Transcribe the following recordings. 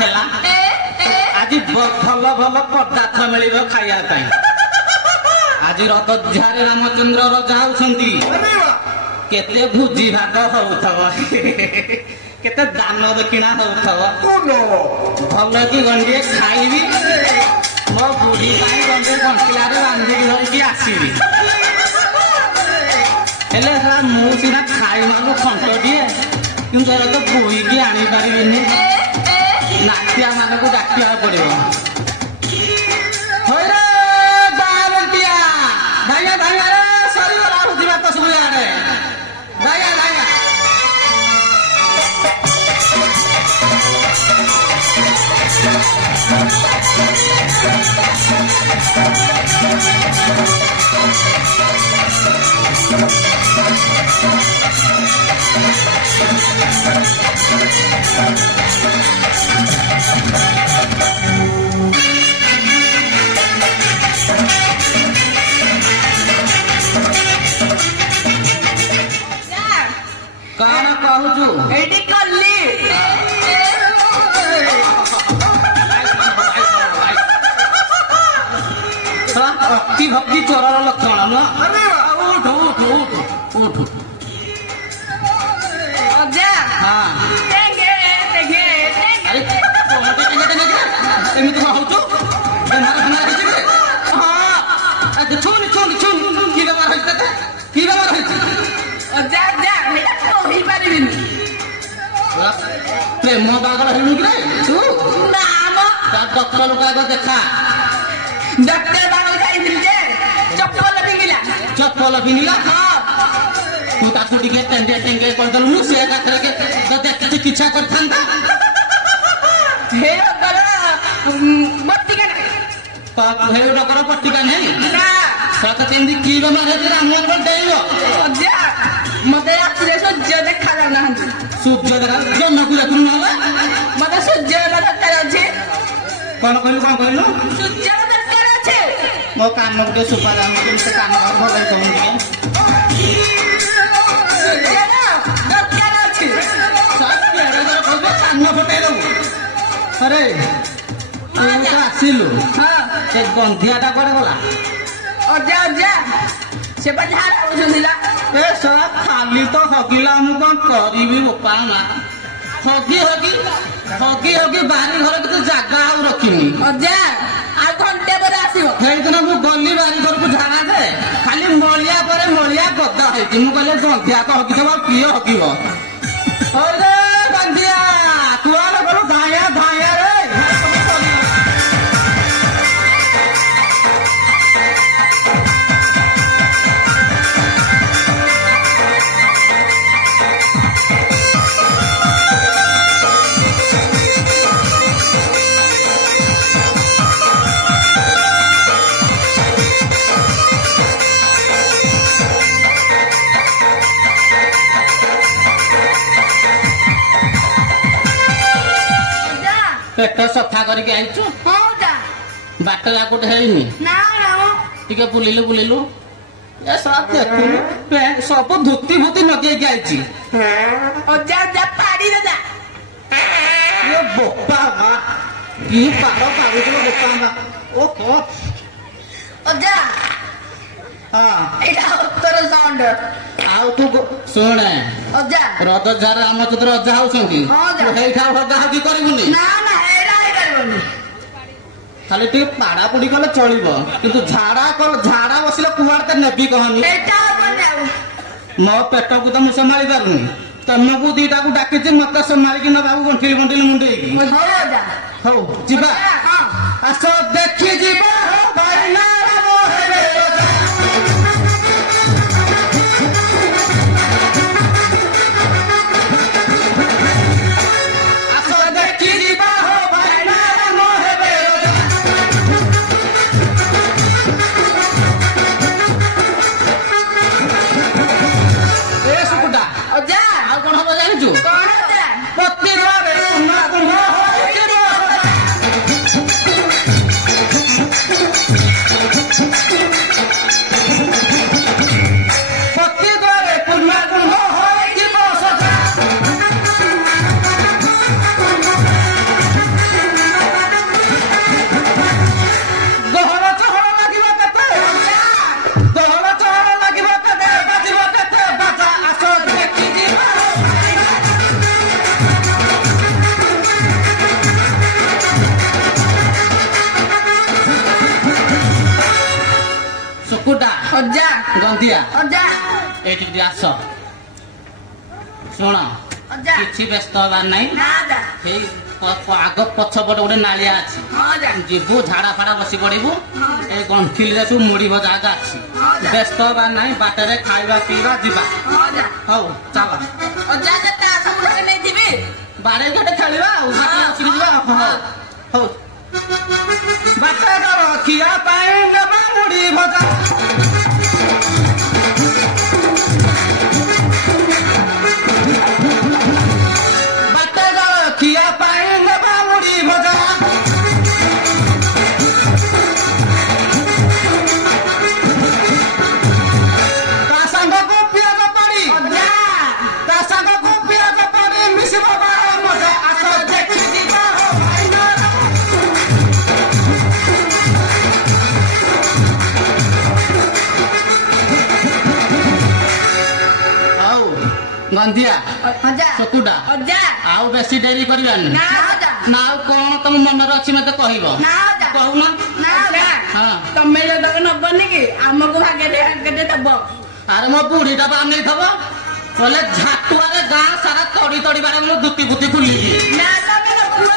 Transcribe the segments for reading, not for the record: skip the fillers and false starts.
ଥିଲା ଆଜି ଭଲ ଭଲ ପଦାର୍ଥ ମିଳିବ ଖାଇବା ପାଇଁ। ଆଜି ରଥଯାତ୍ରାରେ ରାମଚନ୍ଦ୍ର ରଜା ହଉଛନ୍ତି। କେତେ ଭୋଜି ଭାତ ହଉଥିବ, କେତେ ଦାନ ଦକ୍ଷିଣା ହଉଥିବ। ଭଲ କି ଗଣ୍ଡିଏ ଖାଇବି, ମୋ ବୁଢୀ ପାଇଁ ଗଣ୍ଡେ କଣ୍ଟିଲାରେ ରାନ୍ଧିକି ଧରିକି ଆସିବି। ହେଲେ ମୁଁ ସିନା ଖାଇବାକୁ ଖଣ୍ଟଟିଏ, କିନ୍ତୁ ଏରା ତ ବୋହିକି ଆଣିପାରିବିନି। ନାଚିଆ ମାନଙ୍କୁ ଡାକିବାକୁ ପଡିବ। ଭାଇଆ ଭାଇଆ ସରିଗଲା ଭୋଜି ଭାତ ସବୁ ଆଡେ। ଭାଇଆ ଭାଇଆ କଣ କହୁଛୁ? ଏଇଠି କଲି ଅତି ଭକ୍ତି ଚୋରର ଲକ୍ଷଣ ନୁହଁ। ଉଠୁ ଉଠୁ ଉଠୁ ଉଠୁ। ଅଜା ହଁ ଆରେ ଏମିତି କଣ ହଉଛୁ? ଛୁନି ଛୁନି ଛୁନି କି ବେମାର ହେଇଛି ତତେ? କି ବେମାର ହେଇଛି? ଅଜା ଅଜା ଏଇଟା କହିପାରିବିନି। ପ୍ରେମ ବାଗଳ ହେଲୁ କି ରେ ତୁ? ନା ମ ଡକ୍ଟରକୁ ଆଗ ଦେଖା। ଡକ୍ଟର ବାବୁ ଯାଇଥିଲି ଯେ ଚପଲ ଫିଙ୍ଗିଲା। ଚପଲ ଫିଙ୍ଗିଲା? ତୁ ତାକୁ ଟିକେ ଟେଙ୍ଗେ ଟେଙ୍ଗେ କରିଦେଲୁନି, ସେ ଏକାଥରେ ତତେ ଚିକିତ୍ସା କରିଥାନ୍ତା। ହେ ଡକ୍ଟର ବଟିକା ନାହିଁ। ହେ ଡକ୍ଟର ବଟିକା ନାହିଁ? ନା ତତେ ଏମିତି କି ବେମାର ହେଇଛି ଆମକୁ ଡେଇବ? ଅଜା ମତେ ରାତିରେ ସୂର୍ଯ୍ୟ ଦେଖା ଯାଉନାହାନ୍ତି। ସୂର୍ଯ୍ୟ ଦେଖା ଜହ୍ନକୁ ଦେଖୁନୁ ନହେଲେ? ମତେ ସୂର୍ଯ୍ୟ ଦରକାର ଅଛି। କଣ କହିଲୁ କଣ କହିଲୁ? ସୂର୍ଯ୍ୟ ଦରକାର ଅଛି। ମୋ କାନକୁ ଟିକେ ସୁପା ଯାଉନି, କେମିତି କାନ ଭଲ ହେଇଥିବ ଟିକେ। ଦରକାର ଅଛି। କାନ ଫଟେଇ ଦବୁ। ଆରେ ତୁ ତ ଆସିଲୁ, ସେ ଗନ୍ଧିଆଟା କୁଆଡେ ଗଲା? ଅଜା ଅଜା ସେ ବା ଝାଡା ହଉଛନ୍ତି ନା। ଏ ଶଳା ଖାଲି ତ ହଗିଲା, ମୁଁ କଣ କରିବି ବୋପା ମା। ହଗି ହଗି ହଗି ହଗି ବାରି ଘରେ କିଛି ଜାଗା ଆଉ ରଖିନି। ଅଜା ଆଉ ଘଣ୍ଟେ ପରେ ଆସିବ। ସେଇଦିନ ମୁଁ ଗଲି ବାରି ଘରକୁ ଝାଡା ଯେ, ଖାଲି ମଳିଆ ପରେ ମଳିଆ ଗଦା ହେଇଛି। ମୁଁ କହିଲେ ଗନ୍ଧିଆ ତ ହଗିଥିବ, ଆଉ କିଏ ହଗିବ? ରେ ଗନ୍ଧିଆ କୁଆଡେ ଗଲୁ? ଧାଇଆ ଧାଇଆ ରେ। ପେଟ ସଫା କରିକି ଆଇଛୁ? ହଁ ଅଜା। ବାଟରେ ଆଉ କୋଉଠି ହେଇନି? ନା ନା ଟିକେ ବୁଲିଲୁ ବୁଲିଲୁ। ଏ ସବ ଦେଖୁନୁ ସବୁ ଧୋତି ଭୂତି ଲଗେଇକି ଆଇଛି। ଅଜା ଅଜା ପାଡ଼ି ଦେଲା। ବୋପା ମା କି ପାର ପାରୁଥିବ ବୋପା ମା। ଓହୋ ଅଜା ଏଇଟା ଉତ୍ତର ସାଉଣ୍ଡ। ଆଉ ତୁ ଶୁଣେ ଅଜା ରଥଯାତ୍ରା ଆମ ଚତୁର ରଜା ହଉଛନ୍ତି। ସେଇଠା ରଜା ହକି କରିବୁନି। ନା ନା ଏଇଟା ହେଇପାରିବନି। ଖାଲି ଟିକେ ପାଡା ପୁଡି କଲେ ଚଳିବ, କିନ୍ତୁ ଝାଡା ବସିଲେ କୁଆଡେ ନେବି କହନି। ମୋ ପେଟକୁ ତ ମୁଁ ସମ୍ଭାଳି ପାରୁନି, ତମକୁ ଦିଟାକୁ ଡାକିଛି ମତେ ସମ୍ଭାଳିକି ନବାକୁ ଗଣ୍ଠିଲି ଗଣ୍ଠିଲି ମୁଣ୍ଡେଇକି। ହଉ ଯିବା, ଆସ ଦେଖି ଯିବା। ଅଜା ଗନ୍ଧିଆ ଅଜା ଏଇଠି ଟିକେ ଆସ ଶୁଣ ଅଜା କିଛି ବ୍ୟସ୍ତ ହବାର ନାହିଁ ନା ଅଜା ସେଇ ଆଗ ପଛପଟେ ଗୋଟେ ନାଳିଆ ଅଛି ହଁ ଅଜା ଯିବୁ ଝାଡା ଫାଡା ବସି ପଡିବୁ ହଁ ଏଇ ଗଣ୍ଠିଲିରେ ସବୁ ମୁଡିବ ଜାଗା ଅଛି ହଁ ଅଜା ବ୍ୟସ୍ତ ହବାର ନାହିଁ ବାଟରେ ଖାଇବା ପିଇବା ଯିବା ହଁ ଅଜା ହଉ ଚାଲ ଅଜା ଯେତେ ସବୁ ଲୋକ ନେଇଯିବି ବାଡେଇ ଘାଟେ ଖେଳିବା ଆଉ ବାଟରେ ବସିକି ଯିବା ହଉ ହଉ ବାଟରେ ରଖିବା ପାଇଁ ନେବା ମୁଢି ଭଜା ବାଟରେ ରଖିବା ପାଇଁ ନେବା ମୁଢି ଭଜା ତା ସାଙ୍ଗକୁ ପିଆଜ ପଡି ଅଜା ତା ସାଙ୍ଗକୁ ପିଆଜ ପଡି ମିଶିବ ବଡ ମଜା ଆସ ଦେଖି ଯିବା ହଉ ଗନ୍ଧିଆ ଅଜା ଚକୁଟା ଅଜା ଆଉ ବେଶୀ ଡେରି କରିବାନି ନା ଅଜା ନା ଆଉ କଣ ତମ ମନରେ ଅଛି ମତେ କହିବ ନା ଅଜା କହୁନ ନା ଅଜା ହଁ ତମେ ଯଦି ନବନି କି ଆମକୁ ଭାଗରେ ଦବ ଆରେ ମୋ ବୁଢୀଟା ବା ନେଇଥବ ବୋଲେ ଝାଟୁଆରେ ଗାଁ ସାରା ତଡି ତଡିବାରେ ମୋ ଦୁତି ବୁତି ଖୁଲିଛି ନା ତମେ ନବ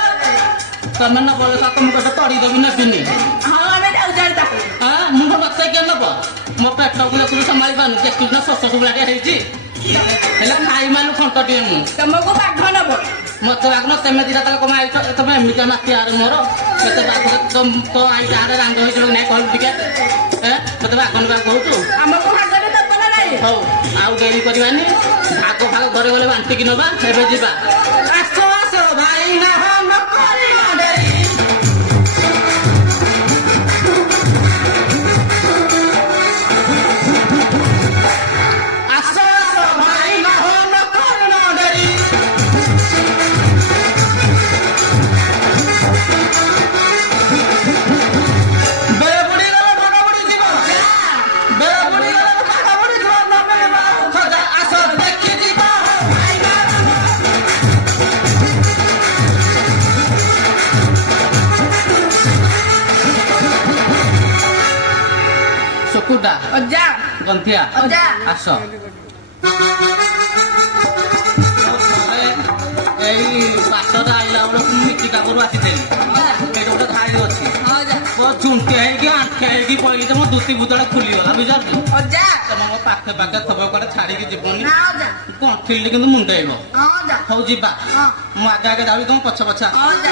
ତମେ ନ ବୋଲେ ତମକୁ ଗୋଟେ ତଡିଦେବି ନେବିନି ହଁ ଆମେ ଯାଉଛୁ ତାକୁ ମୁଁ ନଚେଇ କିଏ ନବ ମୋ ପେଟକୁ ଦେଖୁଛୁ ସମ୍ଭାଳି ପାରୁନି ଦେଖୁଛୁ ନା ଶୋଷ ସୁବିଧାଟିଏ ହେଇଛି ହେଲେ ଖାଇମାନୁ ଖଣ୍ଟଟିଏ ମୁଁ ତମକୁ ବାଘ ନବ ମତେ ବାଘ ତେମେ ଦିଟା ତାକୁ କମା ଆଇଛ ତମେ ଏମିତିଆ ନାତି ଆରେ ମୋର କେତେ ବାଘ ତୋ ଆଇଟା ଆଡେ ରାଙ୍ଗ ହେଇଯିବ ନାଇଁ କହିବୁ ଟିକେ ମତେ ବାଘ ନେବା କହୁଛୁ ଆମକୁ ଭାଗରେ ଦବ ନା ନାଇଁ ହଉ ଆଉ ଡେରି କରିବାନି ଭାଗ ଭାଗ ଘରେ ଗଲେ ବାଣ୍ଟିକି ନବା ଏବେ ଯିବା ଆସ ଆସ ଭାଇ ନା ନ କରିବା ଡେରି ଆସ ଆସ ଭାଇ ନା ନ କରିବା ଡେରି ବେଳେ ବୁଡି ଗଲେ ଭାଗ ବୁଡି ଯିବ ବେଳେ ବୁଡି ଗଲେ ଭାଗ ବୁଡି ଯିବ ନମିଳିବ ଖୋଜା ଆସ ଦେଖି ଯିବା ଶୁକୁଟା ଅଜା ଗନ୍ଧିଆ ଅଜା ଆସ ଏଇ ବାଟରେ ଆଇଲା ବେଳକୁ ମିଟିକାପୁର ଆସିଥିଲି ସେଇଠି ଗୋଟେ ଘାଇ ଅଛି ଝୁଣ୍ଟିଆ ହେଇକି ଆଣ୍ଠିଆ ହେଇକି ପଇଲି ମୋ ଦୁତି ବୁତଟା ଖୁଲିଗଲା ବୁଝିପାରୁଛୁ ଅଜା ତମ ମୋ ପାଖେ ପାଖେ ଥବ କୁଆଡେ ଛାଡିକି ଯିବନି ନା ଅଜା ଗଣ୍ଠିଲି କିନ୍ତୁ ମୁଣ୍ଡେଇବ ହଁ ଅଜା ହଉ ଯିବା ହଁ ମୁଁ ଆଗେ ଆଗେ ଯାଉଛି ତମ ପଛ ପଛ ଆସ ଅଜା